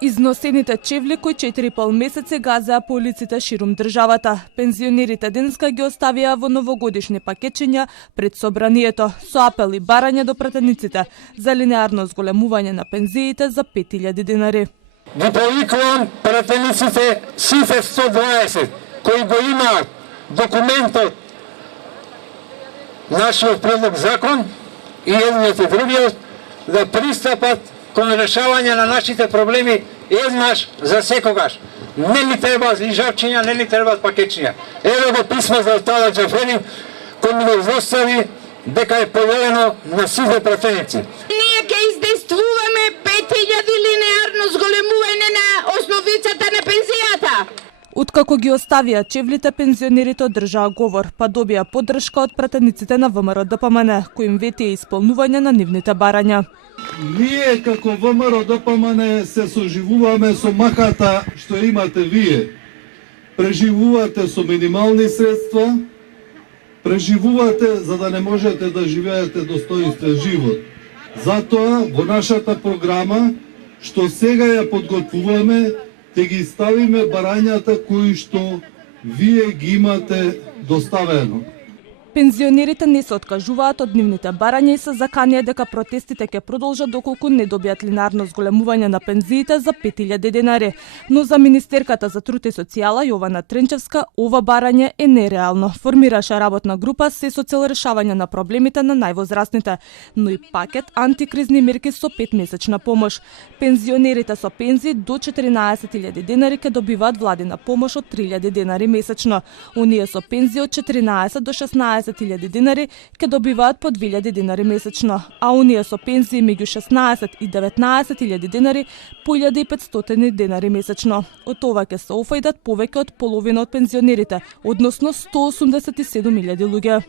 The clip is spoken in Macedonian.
Износените чевли кои 4,5 месеци газеа по улиците ширум државата. Пензионерите денеска ги оставија во новогодишни пакетчиња пред собранието со апел и барање до пратениците за линеарно зголемување на пензиите за 5000 денари. Ги повикувам пратениците сите 120 кои го имаат документот нашиот предлог закон и едниот и другиот да пристапат кон решавање на нашите проблеми еднаш за секогаш. Не ни требаат лижавчиња, не ни требаат пакетчиња. Ево го писмо за Тала Џафери кој ми го достави дека е поделено на сите пратеници. Ние ќе издействуваме 5000 линеарно зголемување на основицата на пензијата. Откако ги оставија чевлите, пензионерите одржаа говор, па добија поддршка од пратениците на ВМРО-ДПМН, кои им ветија исполнување на нивните барања. Ние како ВМРО-ДПМН се соживуваме со махата што имате вие. Преживувате со минимални средства, преживувате за да не можете да живеете достоинствен живот. Затоа во нашата програма, што сега ја подготвуваме, те ги ставиме барањата кои што вие ги имате доставено. Пензионерите не се откажуваат од нивните барања и се заканија дека протестите ќе продолжат доколку не добијат линарно зголемување на пензиите за 5000 денари. Но за министерката за труд и социјала Јована Тренчевска ова барање е нереално. Формираше работна група се со цел решавање на проблемите на највозрастните, но и пакет антикризни мерки со 5-месечна помош. Пензионерите со пензии до 14.000 денари ќе добиваат владина помош од 3000 денари месечно. Оние со пензии од 14 до 16.000 денари ќе добиваат по 2000 денари месечно, а оние со пензии меѓу 16 и 19.000 денари по 1500 денари месечно. Од ова ќе се офајдат повеќе од половина од пензионерите, односно 187.000 луѓе.